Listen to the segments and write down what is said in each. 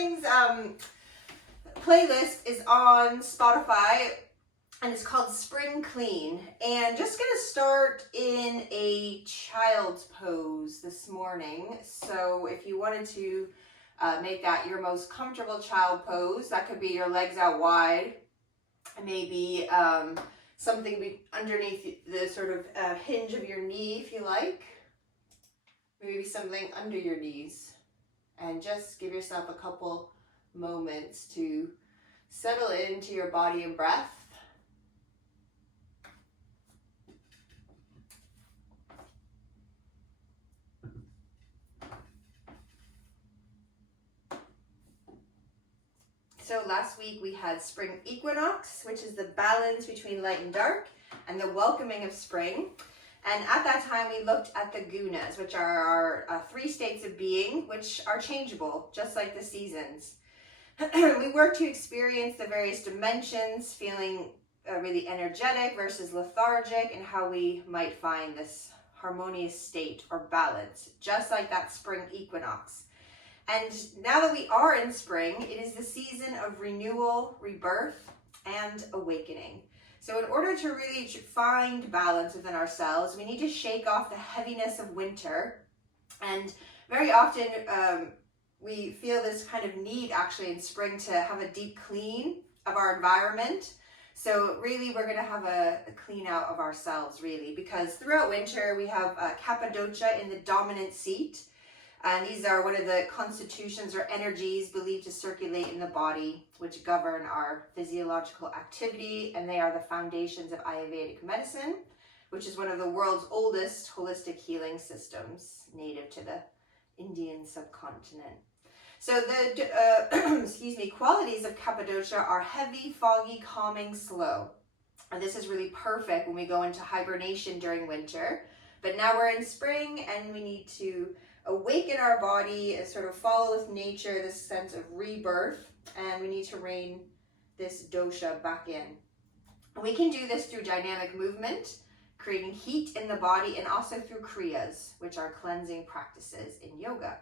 Um, playlist is on Spotify and it's called Spring Clean. And just gonna start in a child's pose this morning. So if you wanted to make that your most comfortable child pose, that could be your legs out wide, maybe something underneath the sort of hinge of your knee if you like, maybe something under your knees, and just give yourself a couple moments to settle into your body and breath. So last week we had spring equinox, which is the balance between light and dark and the welcoming of spring. And at that time we looked at the gunas, which are our 3 states of being, which are changeable, just like the seasons. We work to experience the various dimensions, feeling really energetic versus lethargic, and how we might find this harmonious state or balance, just like that spring equinox. And now that we are in spring, it is the season of renewal, rebirth, and awakening. So in order to really find balance within ourselves, we need to shake off the heaviness of winter. And very often we feel this kind of need actually in spring to have a deep clean of our environment. So really we're going to have a clean out of ourselves really, because throughout winter we have Cappadocia in the dominant seat. And these are one of the constitutions or energies believed to circulate in the body, which govern our physiological activity, and they are the foundations of Ayurvedic medicine, which is one of the world's oldest holistic healing systems, native to the Indian subcontinent. So the qualities of Cappadocia are heavy, foggy, calming, slow. And this is really perfect when we go into hibernation during winter. But now we're in spring and we need to awaken our body and sort of follow with nature, this sense of rebirth, and we need to rein this dosha back in. And we can do this through dynamic movement, creating heat in the body, and also through kriyas, which are cleansing practices in yoga.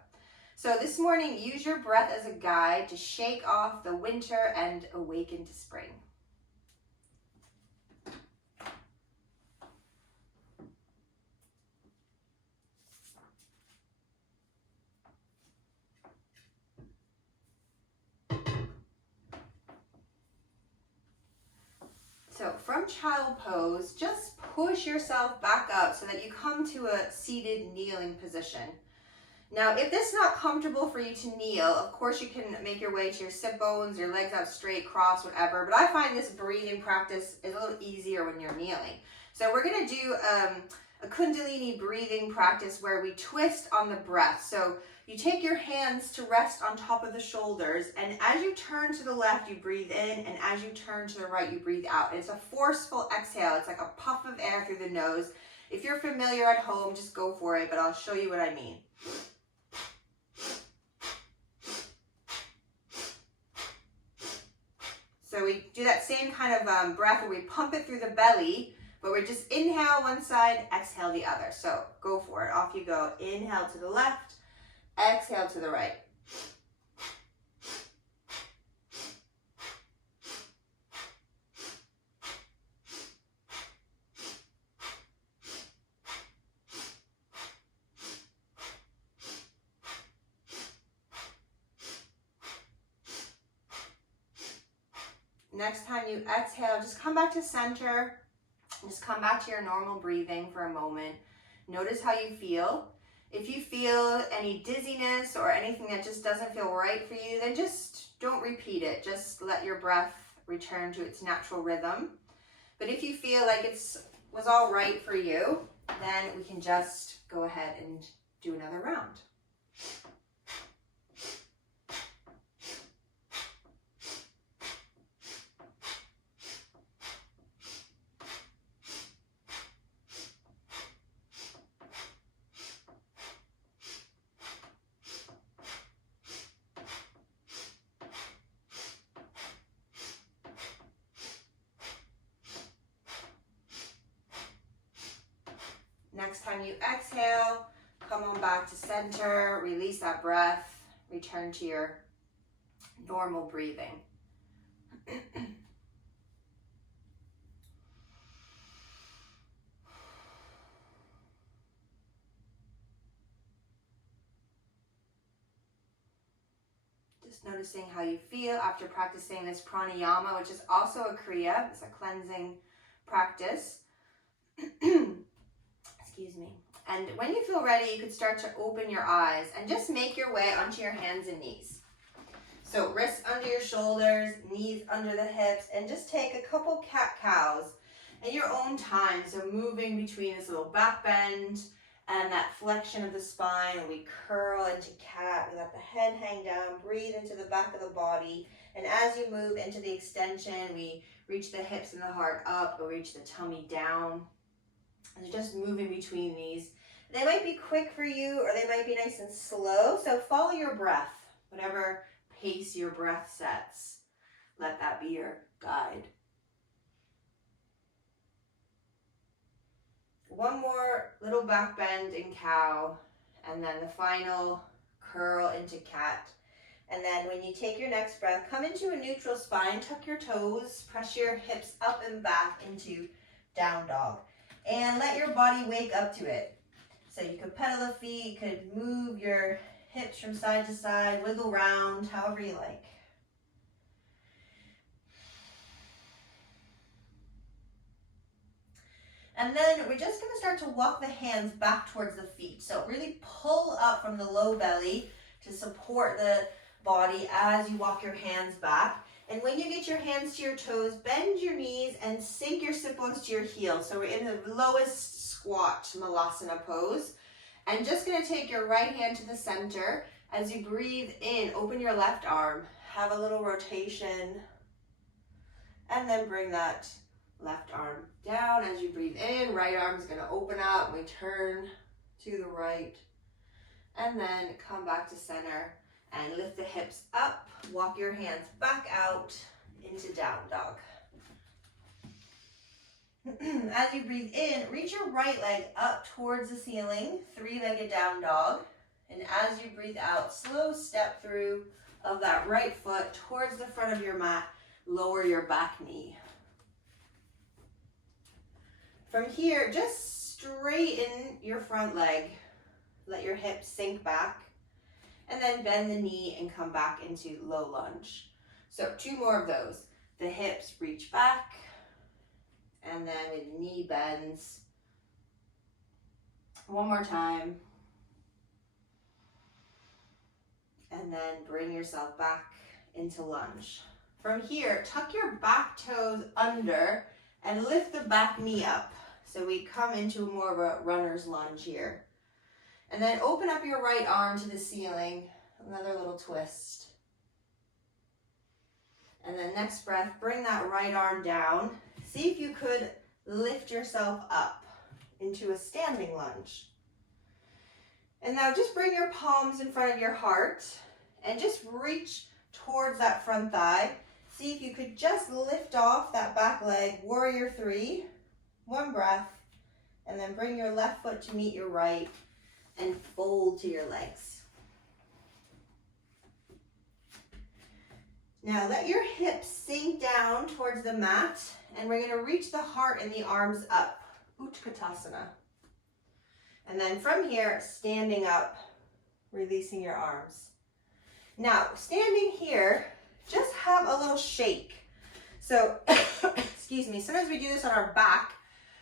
So this morning, use your breath as a guide to shake off the winter and awaken to spring. So from child pose, just push yourself back up so that you come to a seated kneeling position. Now, if this is not comfortable for you to kneel, of course you can make your way to your sit bones, your legs out straight, cross, whatever. But I find this breathing practice is a little easier when you're kneeling. So we're going to do a Kundalini breathing practice where we twist on the breath. So you take your hands to rest on top of the shoulders, and as you turn to the left, you breathe in, and as you turn to the right, you breathe out. It's a forceful exhale. It's like a puff of air through the nose. If you're familiar at home, just go for it, but I'll show you what I mean. So we do that same kind of breath where we pump it through the belly, but we just inhale one side, exhale the other. So go for it. Off you go. Inhale to the left, exhale to the right. Next time you exhale, just come back to center. Just come back to your normal breathing for a moment. Notice how you feel. If you feel any dizziness or anything that just doesn't feel right for you, then just don't repeat it. Just let your breath return to its natural rhythm. But if you feel like it was all right for you, then we can just go ahead and do another round. Next time you exhale, come on back to center, release that breath, return to your normal breathing. Just noticing how you feel after practicing this pranayama, which is also a kriya. It's a cleansing practice. Excuse me. And when you feel ready, you could start to open your eyes and just make your way onto your hands and knees. So wrists under your shoulders, knees under the hips, and just take a couple cat-cows in your own time. So moving between this little back bend and that flexion of the spine. We curl into cat. We let the head hang down. Breathe into the back of the body. And as you move into the extension, we reach the hips and the heart up, or reach the tummy down. And you're just moving between these. They might be quick for you, or they might be nice and slow. So follow your breath, whatever pace your breath sets. Let that be your guide. One more little back bend in cow, and then the final curl into cat. And then when you take your next breath, come into a neutral spine, tuck your toes, press your hips up and back into down dog. And let your body wake up to it. So you could pedal the feet, you could move your hips from side to side, wiggle around, however you like. And then we're just going to start to walk the hands back towards the feet. So really pull up from the low belly to support the body as you walk your hands back. And when you get your hands to your toes, bend your knees and sink your sit bones to your heels. So we're in the lowest squat Malasana pose. And just going to take your right hand to the center. As you breathe in, open your left arm. Have a little rotation. And then bring that left arm down. As you breathe in, right arm is going to open up. We turn to the right. And then come back to center. And lift the hips up. Walk your hands back out into down dog. As you breathe in, reach your right leg up towards the ceiling, three-legged down dog. And as you breathe out, slow step through of that right foot towards the front of your mat. Lower your back knee. From here, just straighten your front leg. Let your hips sink back. And then bend the knee and come back into low lunge. So 2 more of those. The hips reach back. And then with knee bends. 1 more time. And then bring yourself back into lunge. From here, tuck your back toes under and lift the back knee up. So we come into more of a runner's lunge here. And then open up your right arm to the ceiling. Another little twist. And then next breath, bring that right arm down. See if you could lift yourself up into a standing lunge. And now just bring your palms in front of your heart and just reach towards that front thigh. See if you could just lift off that back leg, warrior 3. 1 breath. And then bring your left foot to meet your right and fold to your legs. Now let your hips sink down towards the mat, and we're going to reach the heart and the arms up, Utkatasana. And then from here, standing up, releasing your arms. Now, standing here, just have a little shake. So, excuse me, sometimes we do this on our back,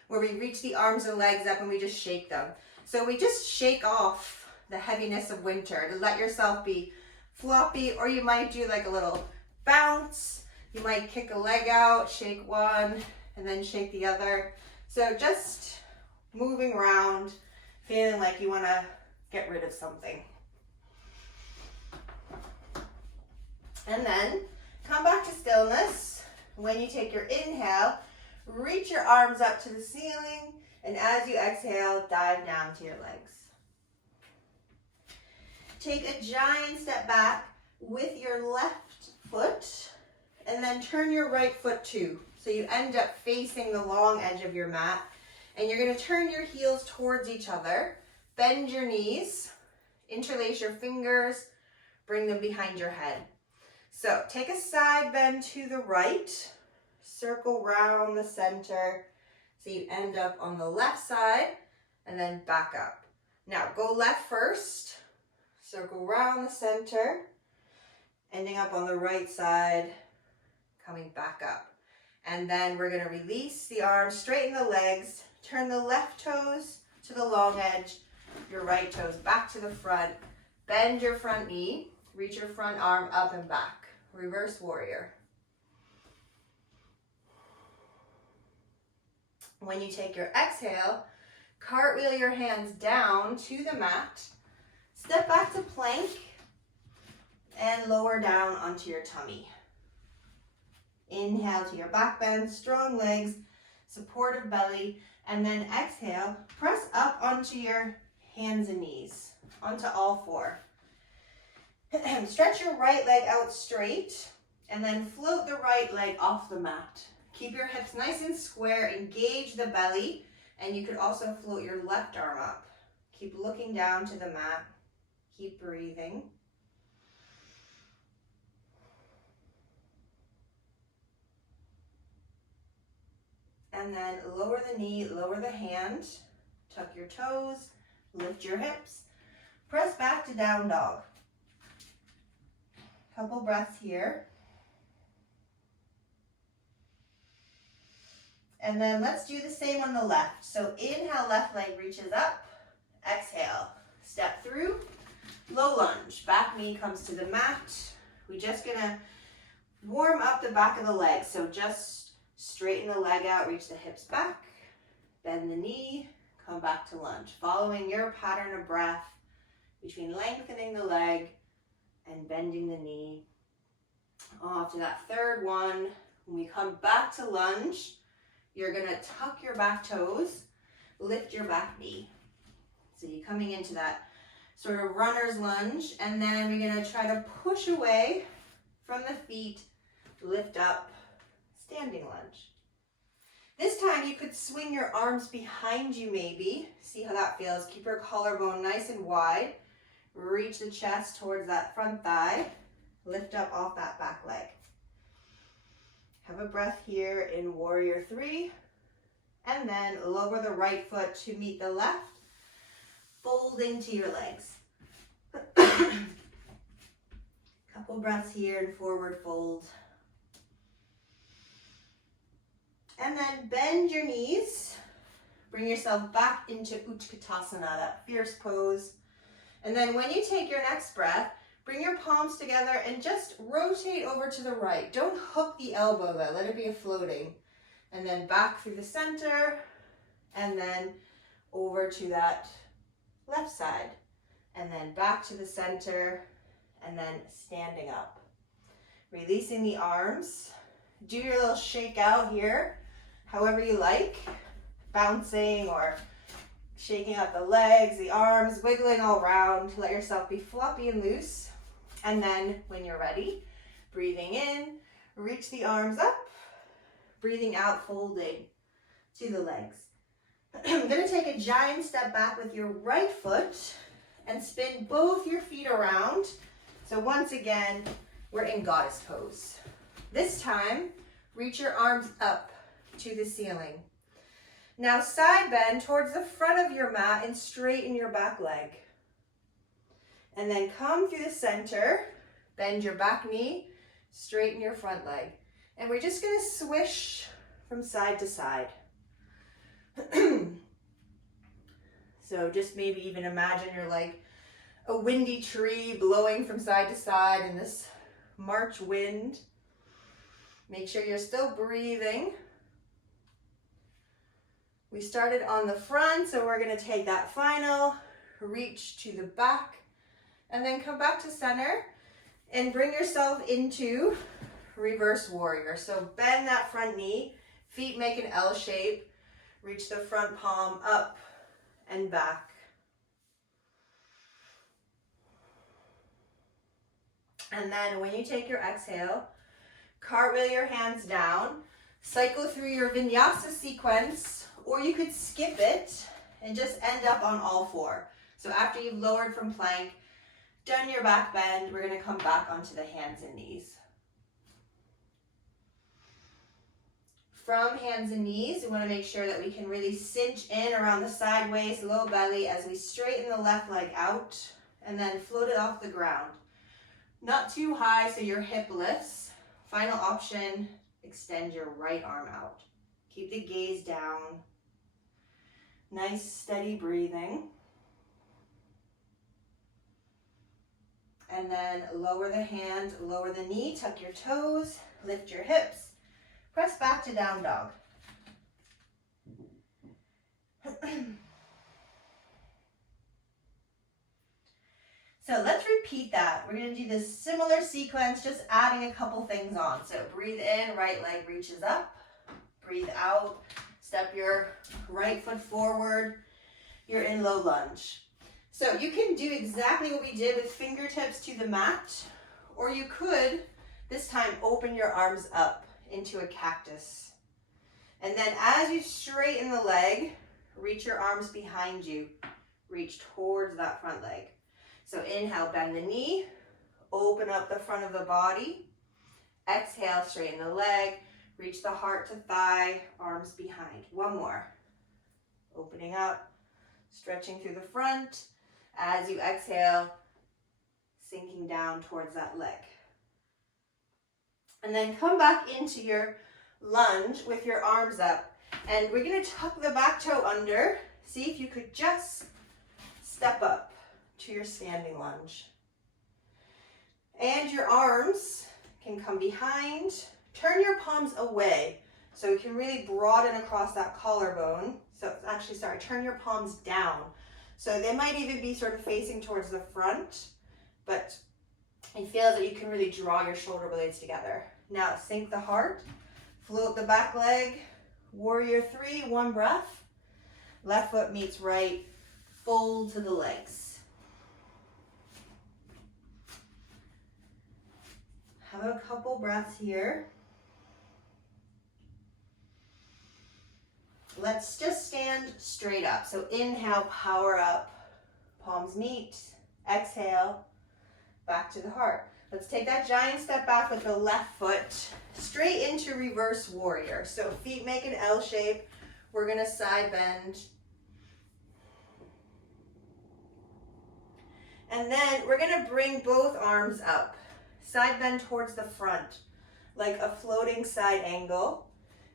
where we reach the arms and legs up and we just shake them. So we just shake off the heaviness of winter to let yourself be floppy, or you might do like a little bounce. You might kick a leg out, shake one, and then shake the other. So just moving around, feeling like you want to get rid of something. And then come back to stillness. When you take your inhale, reach your arms up to the ceiling, and as you exhale, dive down to your legs. Take a giant step back with your left foot, and then turn your right foot too. So you end up facing the long edge of your mat, and you're going to turn your heels towards each other, bend your knees, interlace your fingers, bring them behind your head. So take a side bend to the right, circle round the center, so you end up on the left side, and then back up. Now go left first, circle round the center, ending up on the right side, coming back up. And then we're gonna release the arms, straighten the legs, turn the left toes to the long edge, your right toes back to the front, bend your front knee, reach your front arm up and back. Reverse warrior. When you take your exhale, cartwheel your hands down to the mat, step back to plank, and lower down onto your tummy. Inhale to your back bend, strong legs, supportive belly, and then exhale, press up onto your hands and knees, onto all four. Stretch your right leg out straight, and then float the right leg off the mat. Keep your hips nice and square, engage the belly, and you could also float your left arm up. Keep looking down to the mat, keep breathing. And then lower the knee, lower the hand, tuck your toes, lift your hips, press back to down dog. Couple breaths here. And then let's do the same on the left. So inhale, left leg reaches up, exhale, step through, low lunge, back knee comes to the mat. We're just gonna warm up the back of the leg. So just straighten the leg out, reach the hips back, bend the knee, come back to lunge. Following your pattern of breath between lengthening the leg and bending the knee. Off to that third one. When we come back to lunge, you're gonna tuck your back toes, lift your back knee. So you're coming into that sort of runner's lunge, and then we're gonna try to push away from the feet, lift up, standing lunge. This time you could swing your arms behind you maybe. See how that feels. Keep your collarbone nice and wide. Reach the chest towards that front thigh. Lift up off that back leg. Have a breath here in warrior 3. And then lower the right foot to meet the left. Folding to your legs. Couple breaths here in forward fold. And then bend your knees. Bring yourself back into Utkatasana, that fierce pose. And then when you take your next breath, bring your palms together and just rotate over to the right. Don't hook the elbow though, let it be a floating. And then back through the center, and then over to that left side. And then back to the center, and then standing up. Releasing the arms. Do your little shake out here, however you like. Bouncing or shaking out the legs, the arms, wiggling all around. Let yourself be floppy and loose. And then when you're ready, breathing in, reach the arms up. Breathing out, folding to the legs. I'm going to take a giant step back with your right foot and spin both your feet around. So once again, we're in goddess pose. This time, reach your arms up to the ceiling. Now side bend towards the front of your mat and straighten your back leg. And then come through the center, bend your back knee, straighten your front leg. And we're just gonna swish from side to side. So just maybe even imagine you're like a windy tree blowing from side to side in this March wind. Make sure you're still breathing. We started on the front, so we're gonna take that final reach to the back and then come back to center and bring yourself into reverse warrior. So bend that front knee, feet make an L shape, reach the front palm up and back. And then when you take your exhale, cartwheel your hands down, cycle through your vinyasa sequence, or you could skip it and just end up on all four. So after you've lowered from plank, done your back bend, we're gonna come back onto the hands and knees. from hands and knees. We want to make sure that we can really cinch in around the side waist, low belly as we straighten the left leg out and then float it off the ground. Not too high so your hip lifts. Final option, extend your right arm out. Keep the gaze down. Nice steady breathing. And then lower the hand, lower the knee, tuck your toes, lift your hips, press back to down dog. So let's repeat that. We're going to do this similar sequence, just adding a couple things on. So breathe in, right leg reaches up. Breathe out, step your right foot forward. You're in low lunge. So you can do exactly what we did with fingertips to the mat, or you could this time open your arms up into a cactus. And then as you straighten the leg, reach your arms behind you. Reach towards that front leg. So inhale, bend the knee, open up the front of the body. Exhale, straighten the leg, reach the heart to thigh, arms behind. One more. Opening up, stretching through the front. As you exhale, sinking down towards that leg. And then come back into your lunge with your arms up. And we're going to tuck the back toe under. See if you could just step up to your standing lunge. And your arms can come behind. Turn your palms away so you can really broaden across that collarbone. So actually, turn your palms down. So they might even be sort of facing towards the front, but it feels that you can really draw your shoulder blades together. Now sink the heart, float the back leg, warrior three, one breath. Left foot meets right, fold to the legs. Have a couple breaths here. Let's just stand straight up. So inhale, power up, palms meet. Exhale, back to the heart. Let's take that giant step back with the left foot straight into reverse warrior. So feet make an L shape. We're gonna side bend. And then we're gonna bring both arms up. Side bend towards the front, like a floating side angle.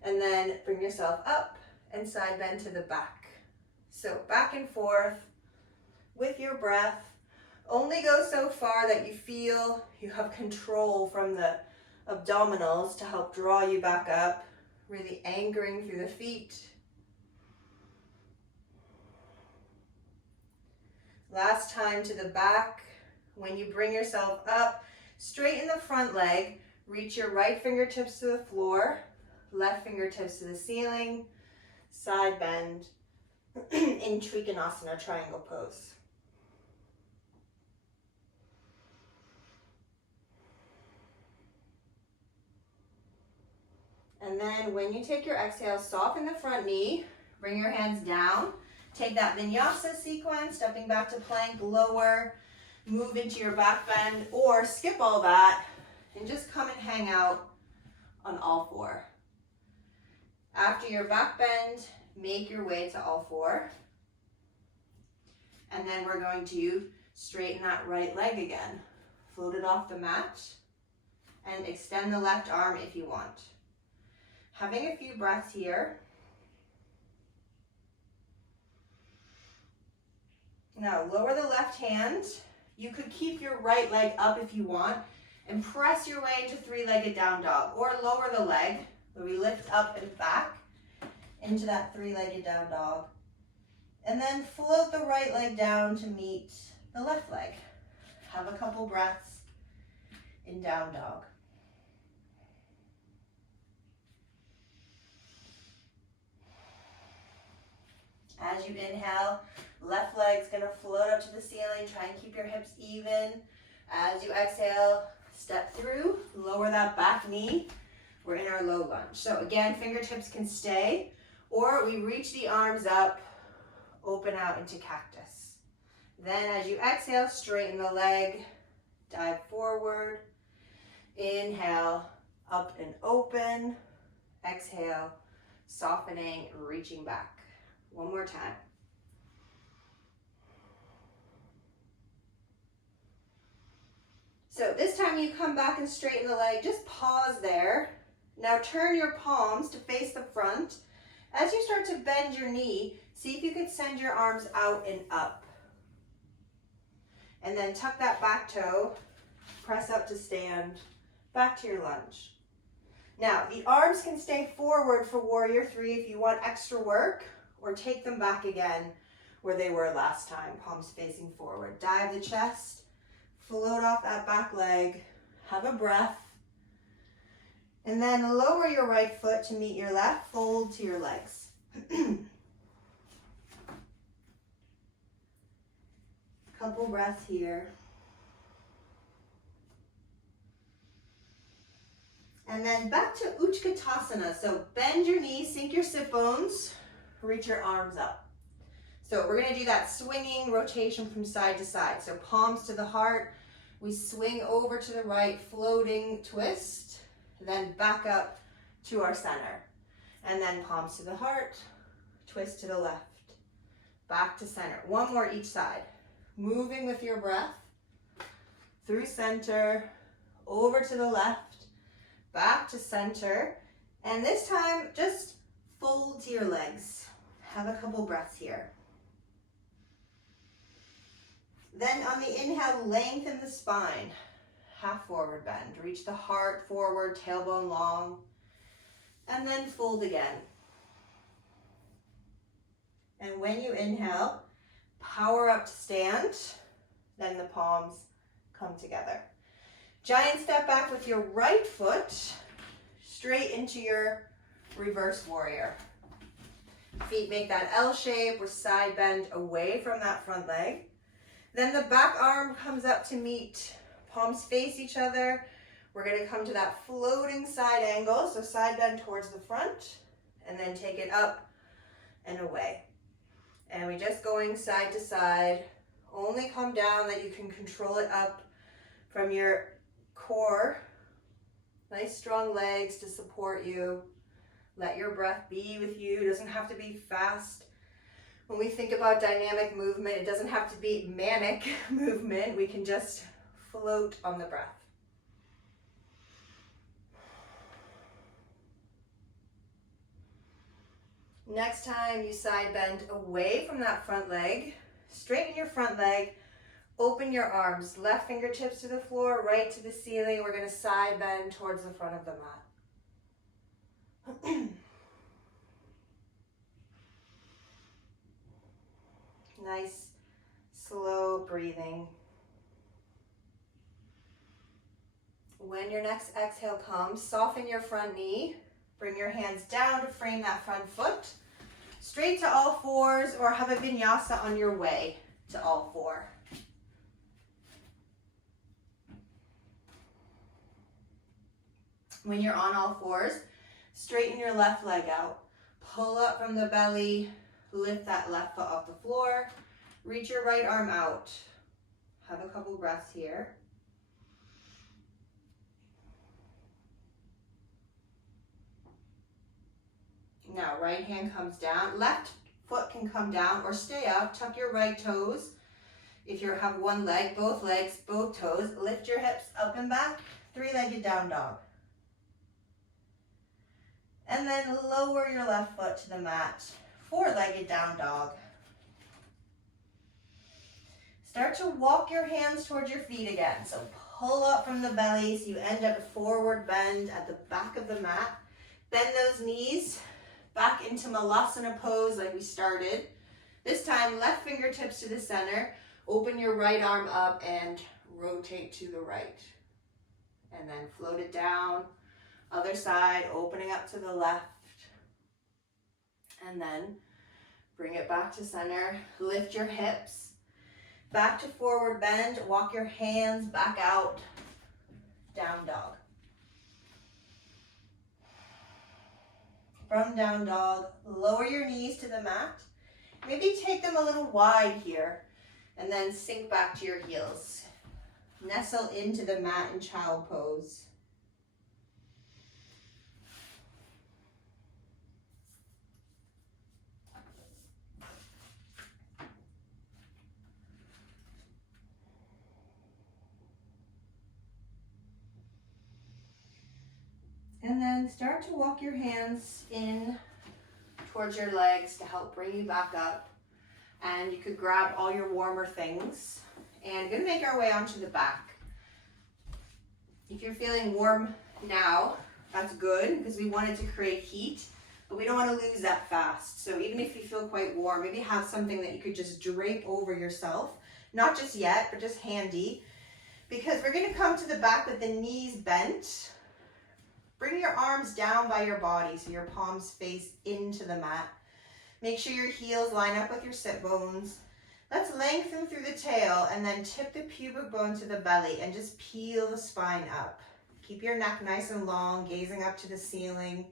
And then bring yourself up and side bend to the back. So back and forth with your breath. Only go so far that you feel you have control from the abdominals to help draw you back up, really anchoring through the feet. Last time to the back. When you bring yourself up, straighten the front leg, reach your right fingertips to the floor, left fingertips to the ceiling, side bend in Trikonasana, triangle pose. And then when you take your exhale, soften the front knee, bring your hands down, take that vinyasa sequence, stepping back to plank, lower, move into your back bend, or skip all that and just come and hang out on all four. After your back bend, make your way to all four. And then we're going to straighten that right leg again. Float it off the mat and extend the left arm if you want. Having a few breaths here. Now lower the left hand. You could keep your right leg up if you want and press your way into three-legged down dog, or lower the leg where we lift up and back into that three-legged down dog. And then float the right leg down to meet the left leg. Have a couple breaths in down dog. As you inhale, left leg's gonna float up to the ceiling. Try and keep your hips even. As you exhale, step through, lower that back knee. We're in our low lunge. So again, fingertips can stay, or we reach the arms up, open out into cactus. Then as you exhale, straighten the leg, dive forward. Inhale, up and open. Exhale, softening, reaching back. One more time. So this time you come back and straighten the leg, just pause there. Now turn your palms to face the front. As you start to bend your knee, see if you could send your arms out and up. And then tuck that back toe, press up to stand, back to your lunge. Now, the arms can stay forward for Warrior 3 if you want extra work, or take them back again where they were last time, palms facing forward. Dive the chest, float off that back leg, have a breath, and then lower your right foot to meet your left, fold to your legs. Couple breaths here. And then back to Utkatasana. So bend your knees, sink your sit bones, reach your arms up. So we're gonna do that swinging rotation from side to side. So palms to the heart, we swing over to the right, floating twist, then back up to our center. And then palms to the heart, twist to the left, back to center. One more each side. Moving with your breath, through center, over to the left, back to center, and this time just fold to your legs. Have a couple breaths here. Then on the inhale, lengthen the spine. Half forward bend. Reach the heart forward, tailbone long, and then fold again. And when you inhale, power up to stand, then the palms come together. Giant step back with your right foot straight into your reverse warrior. Feet make that L shape or side bend away from that front leg. Then the back arm comes up to meet, palms face each other. We're gonna come to that floating side angle, so side bend towards the front, and then take it up and away. And we're just going side to side. Only come down that you can control it up from your core. Nice strong legs to support you. Let your breath be with you. It doesn't have to be fast. When we think about dynamic movement, it doesn't have to be manic movement. We can just float on the breath. Next time you side bend away from that front leg, straighten your front leg, open your arms, left fingertips to the floor, right to the ceiling. We're going to side bend towards the front of the mat. Nice, slow breathing. When your next exhale comes, soften your front knee. Bring your hands down to frame that front foot. Straight to all fours, or have a vinyasa on your way to all four. When you're on all fours, straighten your left leg out. Pull up from the belly, lift that left foot off the floor. Reach your right arm out. Have a couple breaths here. Now, right hand comes down. Left foot can come down or stay up. Tuck your right toes. If you have one leg, both legs, both toes. Lift your hips up and back. Three-legged down dog. And then lower your left foot to the mat. Four-legged down dog. Start to walk your hands towards your feet again. So pull up from the belly so you end up a forward bend at the back of the mat. Bend those knees back into Malasana pose like we started. This time, left fingertips to the center. Open your right arm up and rotate to the right. And then float it down. Other side, opening up to the left. And then bring it back to center. Lift your hips. Back to forward bend. Walk your hands back out. Down dog. From down dog, lower your knees to the mat. Maybe take them a little wide here. And then sink back to your heels. Nestle into the mat in child pose. And then start to walk your hands in towards your legs to help bring you back up. And you could grab all your warmer things. And we're gonna make our way onto the back. If you're feeling warm now, that's good because we wanted to create heat, but we don't want to lose that fast. So even if you feel quite warm, maybe have something that you could just drape over yourself. Not just yet, but just handy. Because we're gonna come to the back with the knees bent. Bring your arms down by your body so your palms face into the mat. Make sure your heels line up with your sit bones. Let's lengthen through the tail and then tip the pubic bone to the belly and just peel the spine up. Keep your neck nice and long, gazing up to the ceiling.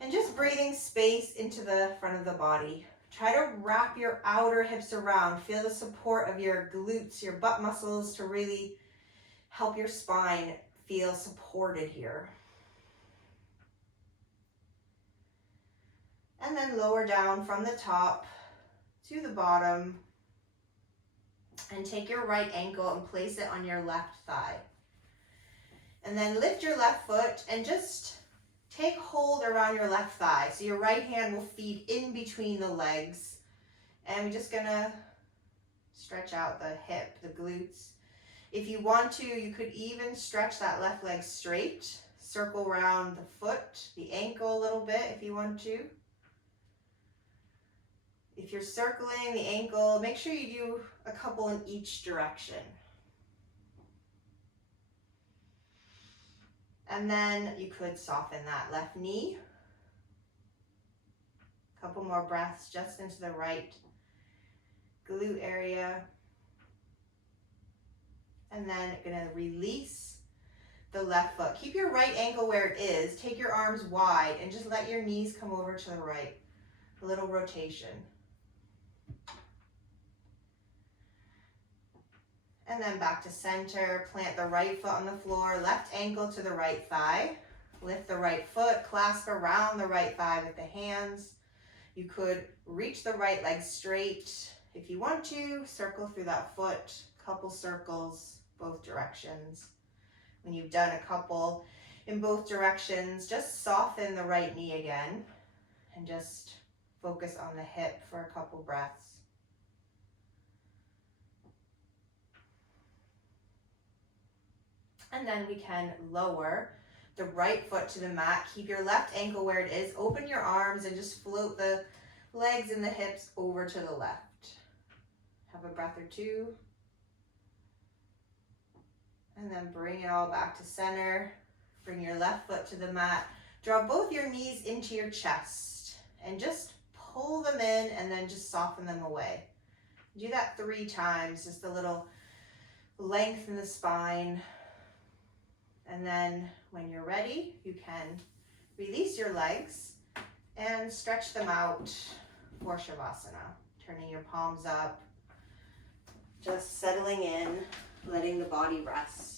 And just breathing space into the front of the body. Try to wrap your outer hips around. Feel the support of your glutes, your butt muscles to really help your spine feel supported here. And then lower down from the top to the bottom and take your right ankle and place it on your left thigh. And then lift your left foot and just take hold around your left thigh. So your right hand will feed in between the legs. And we're just gonna stretch out the hip, the glutes. If you want to, you could even stretch that left leg straight. Circle around the foot, the ankle a little bit if you want to. If you're circling the ankle, make sure you do a couple in each direction. And then you could soften that left knee. A couple more breaths just into the right glute area. And then gonna release the left foot. Keep your right ankle where it is. Take your arms wide and just let your knees come over to the right. A little rotation. And then back to center, plant the right foot on the floor, left ankle to the right thigh. Lift the right foot, clasp around the right thigh with the hands. You could reach the right leg straight if you want to. Circle through that foot, couple circles, both directions. When you've done a couple in both directions, just soften the right knee again and just focus on the hip for a couple breaths. And then we can lower the right foot to the mat. Keep your left ankle where it is. Open your arms and just float the legs and the hips over to the left. Have a breath or two. And then bring it all back to center. Bring your left foot to the mat. Draw both your knees into your chest and just pull them in and then just soften them away. Do that 3 times, just a little length in the spine. And then when you're ready, you can release your legs and stretch them out for Shavasana. Turning your palms up, just settling in, letting the body rest.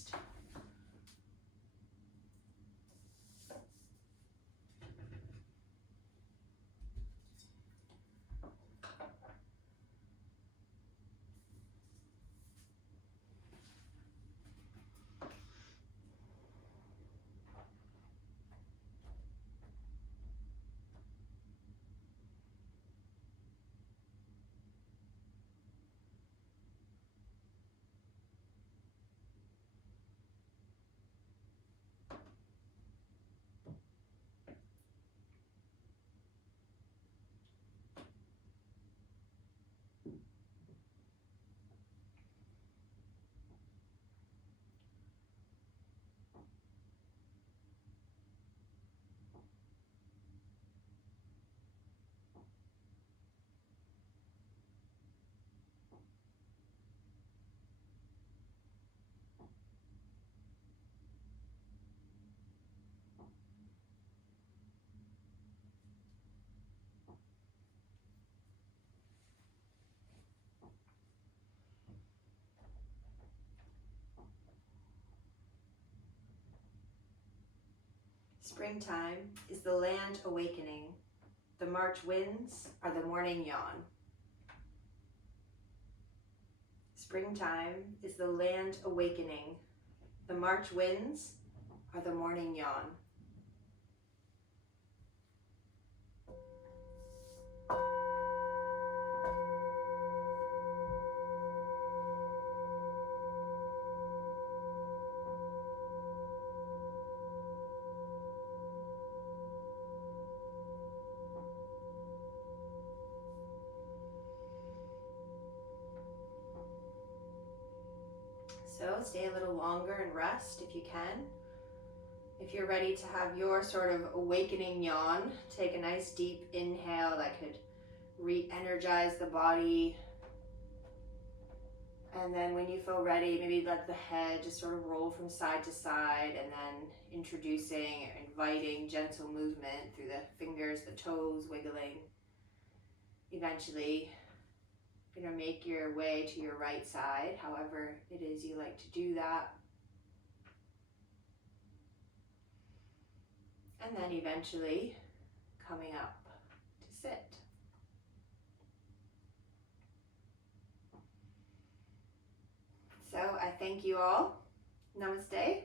Springtime is the land awakening. The March winds are the morning yawn. Springtime is the land awakening. The March winds are the morning yawn. so. Stay a little longer and rest if you can. If you're ready to have your sort of awakening yawn, take a nice deep inhale that could re-energize the body. And then when you feel ready, maybe let the head just sort of roll from side to side, and then introducing or inviting gentle movement through the fingers, the toes, wiggling. Eventually, you're going to make your way to your right side, however it is you like to do that. And then eventually coming up to sit. So I thank you all. Namaste.